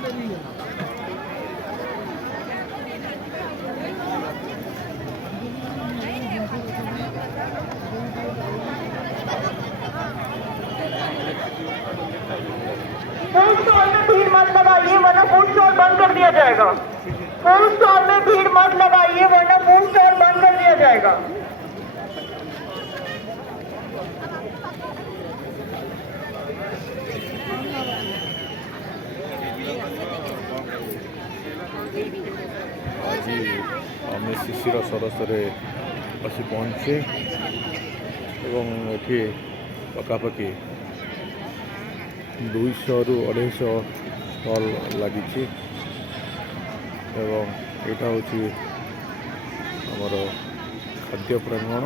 Food stall में भीड़ मत लगाइए वरना फूड स्टॉल बंद कर दिया जाएगा। फूड स्टॉल में भीड़ मत लगाइए वरना फूड स्टॉल बंद कर दिया जाएगा। आज आम शिशिर सरसर आसी पहुँचे ये पखापाखि 200 ରୁ 250 स्टल लगी यहाँ हूँ आमर खाद्य प्रांगण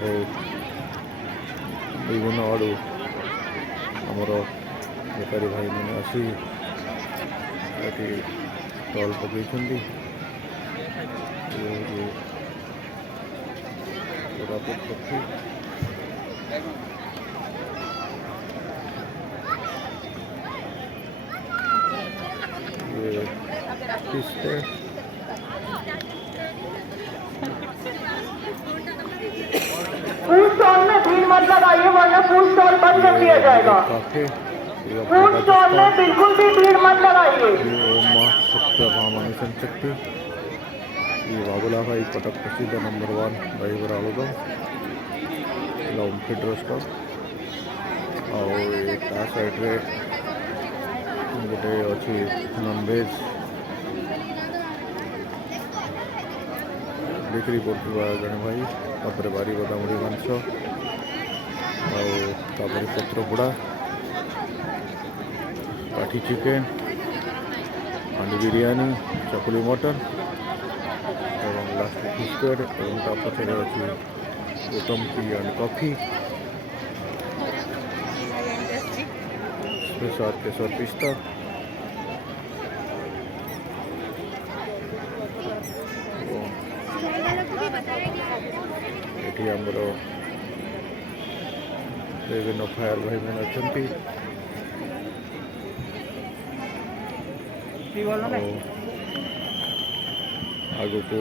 बहुत विभिन्न आड़ू आमर बेपारी भाई मैंने आसी ये स्टल पकई कोरापुट कॉफी फिश है फूड स्टॉल में भीड़ मत लगाइए वरना फूड स्टॉल बंद कर दिया जाएगा। फूड स्टॉल में बिल्कुल भी भीड़ मत लगाइए। शक्ति बाबुला भाई कटक प्रसिद्ध नंबर 1 दहीबरा आलुदम ओमफेड स्टॉल आ साइड्रे गोटे अच्छी नॉनवेज बिक्री कर जड़े भाई तापर बारीगदा मुड़ी मांस आपर पत्रपोड़ा काठी चिकेन हांडी बिरयानी चकुली मटन और लास्ट फिशपेड और पचर अच्छी उत्तम टी एंड कॉफी स्पेशल केसर पिस्ता ये आमर विभिन्न फायर भाई मैंने अच्छा आग को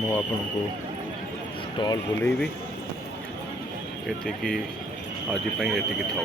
मुझे स्टॉल बुलेबी ये आज ये था।